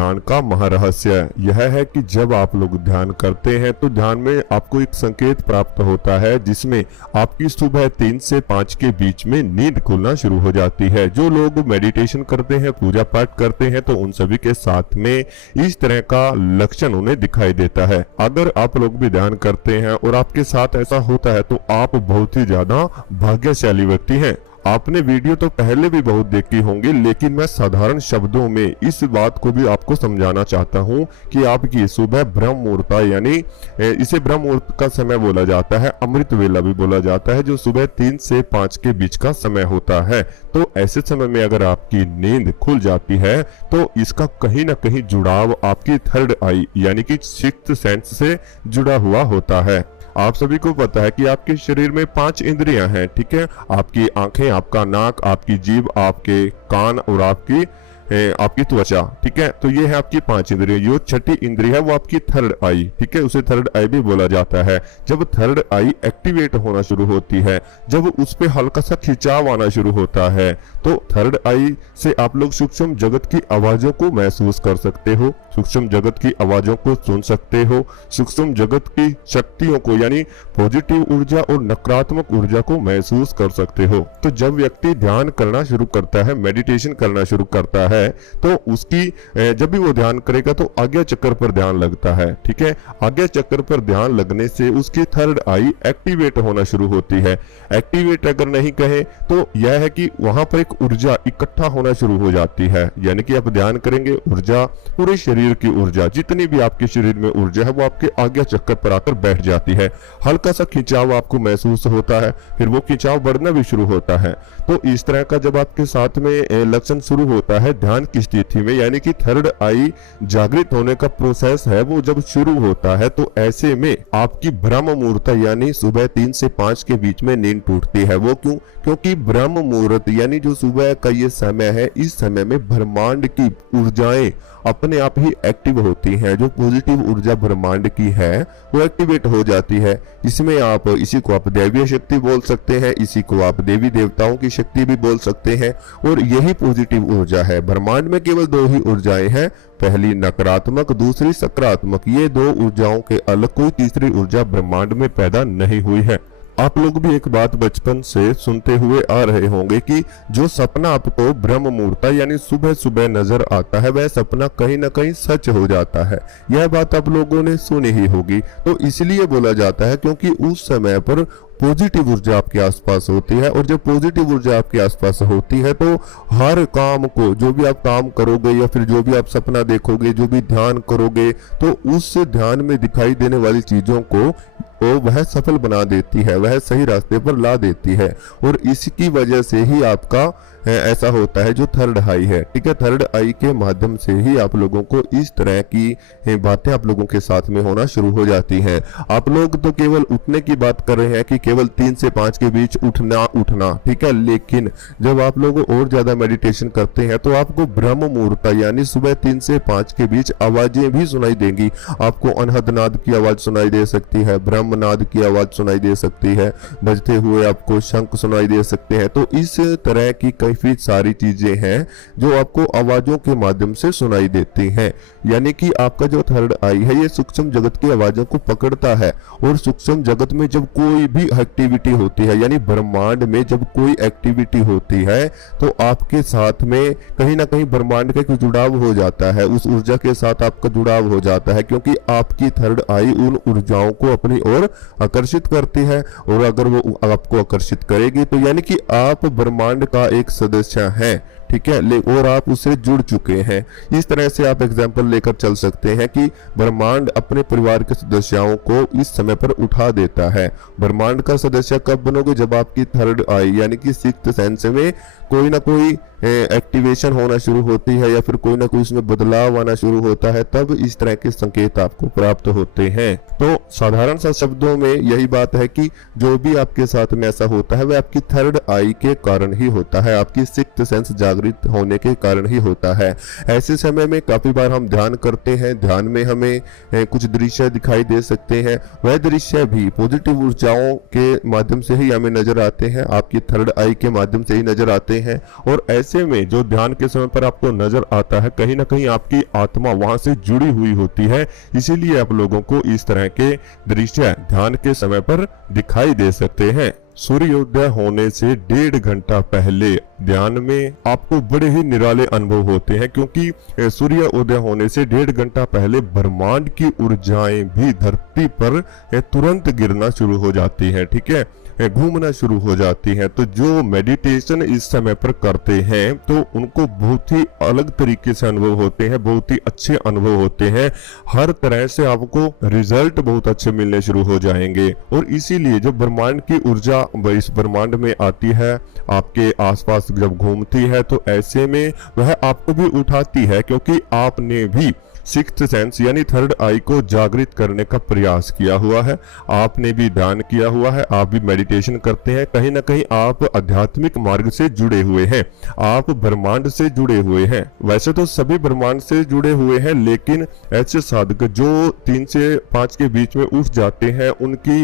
ध्यान का महारहस्य यह है कि जब आप लोग ध्यान करते हैं तो ध्यान में आपको एक संकेत प्राप्त होता है जिसमें आपकी सुबह 3 से 5 के बीच में नींद खुलना शुरू हो जाती है। जो लोग मेडिटेशन करते हैं, पूजा पाठ करते हैं, तो उन सभी के साथ में इस तरह का लक्षण उन्हें दिखाई देता है। अगर आप लोग भी ध्यान करते हैं और आपके साथ ऐसा होता है तो आप बहुत ही ज्यादा भाग्यशाली व्यक्ति हैं। आपने वीडियो तो पहले भी बहुत देखी होंगी, लेकिन मैं साधारण शब्दों में इस बात को भी आपको समझाना चाहता हूं कि आपकी सुबह ब्रह्म मुहूर्त, यानी इसे ब्रह्म मुहूर्त का समय बोला जाता है, अमृत वेला भी बोला जाता है, जो सुबह 3 से 5 के बीच का समय होता है। तो ऐसे समय में अगर आपकी नींद खुल जाती है तो इसका कहीं ना कहीं जुड़ाव आपकी थर्ड आई यानी कि सिक्स्थ सेंस से जुड़ा हुआ होता है। आप सभी को पता है कि आपके शरीर में 5 इंद्रियां हैं, ठीक है। आपकी आंखें, आपका नाक, आपकी जीभ, आपके कान और आपकी त्वचा, ठीक है। तो ये है आपकी 5 इंद्रियां। जो छठी इंद्रिय है वो आपकी थर्ड आई, ठीक है, उसे थर्ड आई भी बोला जाता है। जब थर्ड आई एक्टिवेट होना शुरू होती है, जब उस पे हल्का सा खिंचाव आना शुरू होता है, तो थर्ड आई से आप लोग सूक्ष्म जगत की आवाजों को महसूस कर सकते हो, सूक्ष्म जगत की आवाजों को सुन सकते हो, सूक्ष्म जगत की शक्तियों को यानी पॉजिटिव ऊर्जा और नकारात्मक ऊर्जा को महसूस कर सकते हो। तो जब व्यक्ति ध्यान करना शुरू करता है, मेडिटेशन करना शुरू करता है, तो उसकी जब भी वो ध्यान करेगा तो आज्ञा चक्र पर ध्यान लगता है, ठीक है। आज्ञा चक्र पर ध्यान लगने से उसकी थर्ड आई एक्टिवेट होना शुरू होती है। एक्टिवेट अगर नहीं कहे तो यह है कि वहां पर एक ऊर्जा इकट्ठा होना शुरू हो जाती है, यानी कि आप ध्यान करेंगे, ऊर्जा, पूरे शरीर की ऊर्जा, जितनी भी आपके शरीर में ऊर्जा है वो आपके आज्ञा चक्र पर आकर बैठ जाती है। हल्का सा खिंचाव आपको महसूस होता है, फिर वो खिंचाव बढ़ना भी शुरू होता है। तो इस तरह का जब आपके साथ में लक्षण शुरू होता है ध्यान की स्थिति में, यानी कि थर्ड आई जागृत होने का प्रोसेस है वो जब शुरू होता है, तो ऐसे में आपकी ब्रह्म मुहूर्त यानी सुबह 3 से 5 के बीच में नींद टूटती है। वो क्यों? क्योंकि ब्रह्म मुहूर्त यानी जो सुबह का ये समय है, इस समय में ब्रह्मांड की ऊर्जाएं अपने आप ही एक्टिव होती हैं। जो पॉजिटिव ऊर्जा ब्रह्मांड की है वो एक्टिवेट हो जाती है। इसमें आप इसी को आप दैवीय शक्ति बोल सकते हैं, इसी को आप देवी देवताओं की शक्ति भी बोल सकते हैं, और यही पॉजिटिव ऊर्जा है। ब्रह्मांड में केवल 2 ही ऊर्जाएं हैं, पहली नकारात्मक, दूसरी सकारात्मक। ये 2 ऊर्जाओं के अलग कोई तीसरी ऊर्जा ब्रह्मांड में पैदा नहीं हुई है। आप लोग भी एक बात बचपन से सुनते हुए आ रहे होंगे कि जो सपना आपको ब्रह्म मुहूर्त यानी सुबह सुबह नजर आता है, वह सपना कहीं ना कहीं सच हो जाता है। यह बात आप लोगों ने सुनी ही होगी। तो इसलिए बोला जाता है क्योंकि उस समय पर पॉजिटिव ऊर्जा आपके आसपास होती है, और जब पॉजिटिव ऊर्जा आपके आसपास होती है तो हर काम को, जो भी आप काम करोगे या फिर जो भी आप सपना देखोगे, जो भी ध्यान करोगे, तो उस ध्यान में दिखाई देने वाली चीजों को वह सफल बना देती है, वह सही रास्ते पर ला देती है। और इसकी वजह से ही आपका ऐसा होता है जो थर्ड आई है, ठीक है। थर्ड आई के माध्यम से ही आप लोगों को इस तरह की बातें आप लोगों के साथ में होना शुरू हो जाती हैं। आप लोग तो केवल उठने की बात कर रहे हैं कि केवल 3 से 5 के बीच उठना, ठीक है, लेकिन जब आप लोग और ज्यादा मेडिटेशन करते हैं तो आपको ब्रह्म मुहूर्त यानी सुबह 3 से 5 के बीच आवाजें भी सुनाई देंगी। आपको अनहद नाद की आवाज सुनाई दे सकती है, ब्रह्मनाद की आवाज सुनाई दे सकती है, बजते हुए आपको शंख सुनाई दे सकते हैं। तो इस तरह की काफी सारी चीजें हैं जो आपको आवाजों के माध्यम से सुनाई देती हैं। यानी कि आपका जो थर्ड आई है ये सूक्ष्म जगत की आवाजों को पकड़ता है, और सूक्ष्म जगत में जब कोई भी एक्टिविटी होती है, यानी ब्रह्मांड में जब कोई एक्टिविटी होती है, तो आपके साथ में कहीं ना कहीं ब्रह्मांड का जुड़ाव हो जाता है, उस ऊर्जा के साथ आपका जुड़ाव हो जाता है, क्योंकि आपकी थर्ड आई उन ऊर्जाओं को अपनी ओर आकर्षित करती है। और अगर वो आपको आकर्षित करेगी तो यानी कि आप ब्रह्मांड का एक सदस्य हैं, ठीक है, और आप उससे जुड़ चुके हैं। इस तरह से आप एग्जाम्पल लेकर चल सकते हैं कि ब्रह्मांड अपने परिवार के सदस्यों को इस समय पर उठा देता है। ब्रह्मांड का सदस्य कब बनोगे? जब आपकी थर्ड आई यानी कि सिक्स्थ सेंस में कोई ना कोई एक्टिवेशन होना शुरू होती है, या फिर कोई ना कोई इसमें बदलाव आना शुरू होता है, तब इस तरह के संकेत आपको प्राप्त होते हैं। तो साधारण सा शब्दों में यही बात है कि जो भी आपके साथ में ऐसा होता है वह आपकी थर्ड आई के कारण ही होता है। आपकी सिक्स्थ सेंस जागृत जागृत होने के कारण ही होता है। ऐसे समय में काफी बार हम ध्यान करते हैं, ध्यान में हमें कुछ दृश्य दिखाई दे सकते हैं। वह दृश्य भी पॉजिटिव ऊर्जाओं के माध्यम से ही हमें नजर आते हैं, आपकी थर्ड आई के माध्यम से ही नजर आते हैं। और ऐसे में जो ध्यान के समय पर आपको नजर आता है, कहीं ना कहीं आपकी आत्मा वहां से जुड़ी हुई होती है, इसीलिए आप लोगों को इस तरह के दृश्य ध्यान के समय पर दिखाई दे सकते हैं। सूर्योदय होने से 1.5 घंटा पहले ध्यान में आपको बड़े ही निराले अनुभव होते हैं, क्योंकि सूर्योदय होने से 1.5 घंटा पहले ब्रह्मांड की ऊर्जाएं भी धरती पर तुरंत गिरना शुरू हो जाती हैं, ठीक है, घूमना शुरू हो जाती हैं। तो जो मेडिटेशन इस समय पर करते हैं तो उनको बहुत ही अलग तरीके से अनुभव होते हैं, बहुत ही अच्छे अनुभव होते हैं, हर तरह से आपको रिजल्ट बहुत अच्छे मिलने शुरू हो जाएंगे। और इसीलिए जब ब्रह्मांड की ऊर्जा इस ब्रह्मांड में आती है, आपके आसपास जब घूमती है, तो ऐसे में वह आपको भी उठाती है, क्योंकि आपने भी सिक्स्थ सेंस यानी थर्ड आई को जागृत करने का प्रयास किया हुआ है, आपने भी ध्यान किया हुआ है, आप भी मेडिटेशन करते हैं, कहीं ना कहीं आप आध्यात्मिक मार्ग से जुड़े हुए हैं, आप ब्रह्मांड से जुड़े हुए हैं। वैसे तो सभी ब्रह्मांड से जुड़े हुए हैं, लेकिन ऐसे साधक जो 3 से 5 के बीच में उठ जाते हैं, उनकी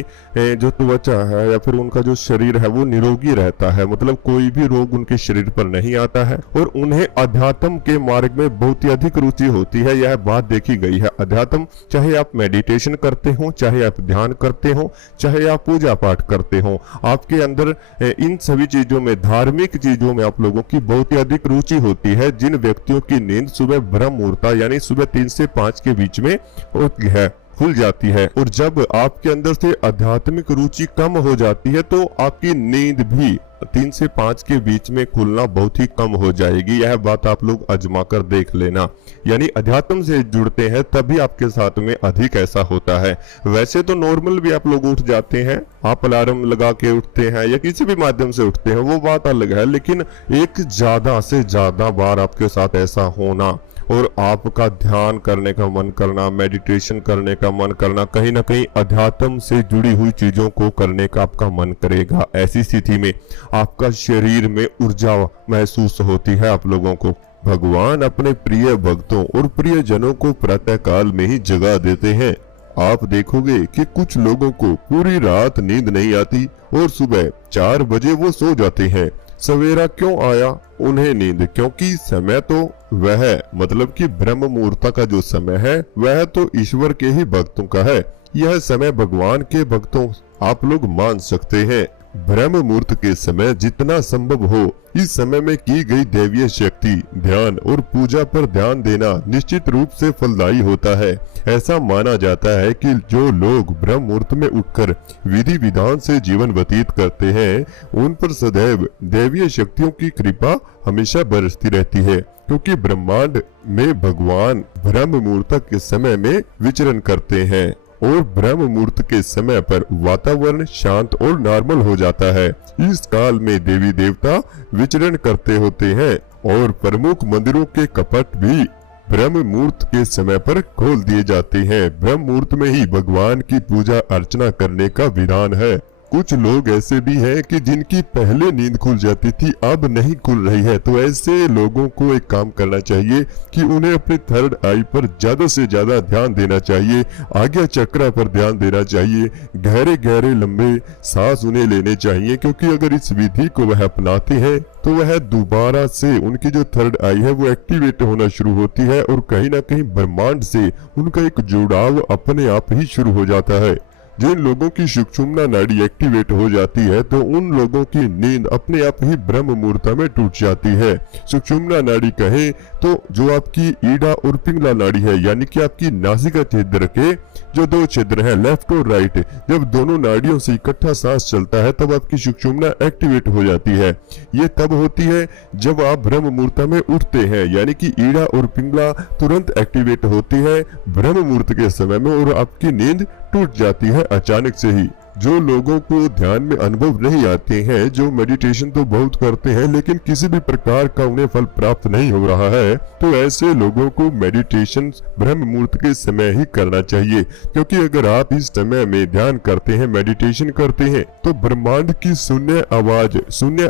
जो त्वचा है या फिर उनका जो शरीर है वो निरोगी रहता है, मतलब कोई भी रोग उनके शरीर पर नहीं आता है, और उन्हें अध्यात्म के मार्ग में बहुत ही अधिक रुचि होती है। यह बात देखी गई है। अध्यात्म, चाहे आप मेडिटेशन करते हो, चाहे आप ध्यान करते हो, चाहे आप पूजा पाठ करते हो, आपके अंदर इन सभी चीजों में, धार्मिक चीजों में आप लोगों की बहुत ही अधिक रुचि होती है। जिन व्यक्तियों की नींद सुबह ब्रह्म मुहूर्त यानी सुबह 3 से 5 के बीच में होती है, खुल जाती है, और जब आपके अंदर से आध्यात्मिक रुचि कम हो जाती है तो आपकी नींद भी 3 से 5 के बीच में खुलना बहुत ही कम हो जाएगी। यह बात आप लोग आजमा कर देख लेना। यानी अध्यात्म से जुड़ते हैं तभी आपके साथ में अधिक ऐसा होता है। वैसे तो नॉर्मल भी आप लोग उठ जाते हैं, आप अलार्म लगा के उठते हैं या किसी भी माध्यम से उठते हैं, वो बात अलग है, लेकिन एक ज्यादा से ज्यादा बार आपके साथ ऐसा होना और आपका ध्यान करने का मन करना, मेडिटेशन करने का मन करना, कहीं ना कहीं अध्यात्म से जुड़ी हुई चीजों को करने का आपका मन करेगा। ऐसी स्थिति में आपका शरीर में ऊर्जा महसूस होती है आप लोगों को। भगवान अपने प्रिय भक्तों और प्रिय जनों को प्रातः काल में ही जगा देते हैं। आप देखोगे कि कुछ लोगों को पूरी रात नींद नहीं आती और सुबह 4 बजे वो सो जाते हैं। सवेरा क्यों आया उन्हें नींद? क्योंकि समय तो वह मतलब कि ब्रह्म मुहूर्त का जो समय है वह तो ईश्वर के ही भक्तों का है। यह समय भगवान के भक्तों आप लोग मान सकते हैं। ब्रह्म मुहूर्त के समय जितना संभव हो इस समय में की गई दैवीय शक्ति, ध्यान और पूजा पर ध्यान देना निश्चित रूप से फलदायी होता है। ऐसा माना जाता है कि जो लोग ब्रह्म मुहूर्त में उठकर विधि विधान से जीवन व्यतीत करते हैं उन पर सदैव दैवीय शक्तियों की कृपा हमेशा बरसती रहती है, क्योंकि ब्रह्मांड में भगवान ब्रह्म मुहूर्त के समय में विचरण करते हैं और ब्रह्म मुहूर्त के समय पर वातावरण शांत और नॉर्मल हो जाता है। इस काल में देवी देवता विचरण करते होते हैं और प्रमुख मंदिरों के कपट भी ब्रह्म मुहूर्त के समय पर खोल दिए जाते हैं। ब्रह्म मुहूर्त में ही भगवान की पूजा अर्चना करने का विधान है। कुछ लोग ऐसे भी हैं कि जिनकी पहले नींद खुल जाती थी अब नहीं खुल रही है, तो ऐसे लोगों को एक काम करना चाहिए कि उन्हें अपने थर्ड आई पर ज्यादा से ज्यादा ध्यान देना चाहिए, आज्ञा चक्र पर ध्यान देना चाहिए, गहरे गहरे लंबे सांस उन्हें लेने चाहिए, क्योंकि अगर इस विधि को वह अपनाते हैं तो वह दोबारा से उनकी जो थर्ड आई है वो एक्टिवेट होना शुरू होती है और कहीं ना कहीं ब्रह्मांड से उनका एक जुड़ाव अपने आप ही शुरू हो जाता है। जिन लोगों की सुषुम्ना नाड़ी एक्टिवेट हो जाती है तो उन लोगों की नींद अपने आप ही ब्रह्म मुहूर्त में टूट जाती है। सुषुम्ना नाड़ी कहे तो जो आपकी ईडा और पिंगला नाड़ी है, यानी कि आपकी नासिका छिद्र के जो 2 छिद्र हैं लेफ्ट और राइट, जब दोनों नाड़ियों से इकट्ठा सांस चलता है तब आपकी सुषुम्ना एक्टिवेट हो जाती है। ये तब होती है जब आप ब्रह्म मुहूर्त में उठते हैं, यानी कि ईडा और पिंगला तुरंत एक्टिवेट होती है ब्रह्म मुहूर्त के समय में और आपकी नींद टूट जाती है अचानक से ही। जो लोगों को ध्यान में अनुभव नहीं आते हैं, जो मेडिटेशन तो बहुत करते हैं लेकिन किसी भी प्रकार का उन्हें फल प्राप्त नहीं हो रहा है, तो ऐसे लोगों को मेडिटेशन ब्रह्म मुहूर्त के समय ही करना चाहिए। क्योंकि अगर आप इस समय में ध्यान करते हैं, मेडिटेशन करते हैं, तो ब्रह्मांड की शून्य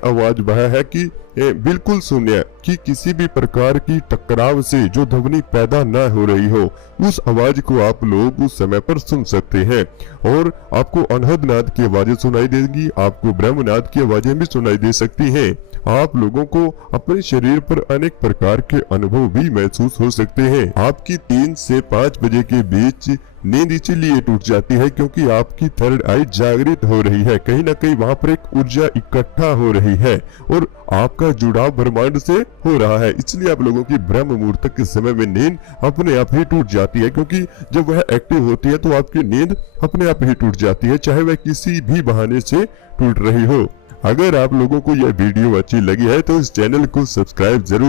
आवाज वह है कि बिल्कुल शून्य, कि किसी भी प्रकार की टकराव से जो ध्वनि पैदा न हो रही हो, उस आवाज को आप लोग उस समय पर सुन सकते हैं। और आपको अनहद नाद की आवाजें सुनाई देंगी, आपको ब्रह्मनाद की आवाजें भी सुनाई दे सकती हैं। आप लोगों को अपने शरीर पर अनेक प्रकार के अनुभव भी महसूस हो सकते हैं। आपकी 3 से 5 बजे के बीच नींद इसीलिए टूट जाती है क्योंकि आपकी थर्ड आई जागृत हो रही है, कहीं ना कहीं वहां पर एक ऊर्जा इकट्ठा हो रही है और आपका जुड़ाव ब्रह्मांड से हो रहा है। इसलिए आप लोगों की ब्रह्म मुहूर्त के समय में नींद अपने आप ही टूट जाती है, क्योंकि जब वह एक्टिव होती है तो आपकी नींद अपने आप ही टूट जाती है, चाहे वह किसी भी बहाने से टूट रही हो। अगर आप लोगों को यह वीडियो अच्छी लगी है तो इस चैनल को सब्सक्राइब जरूर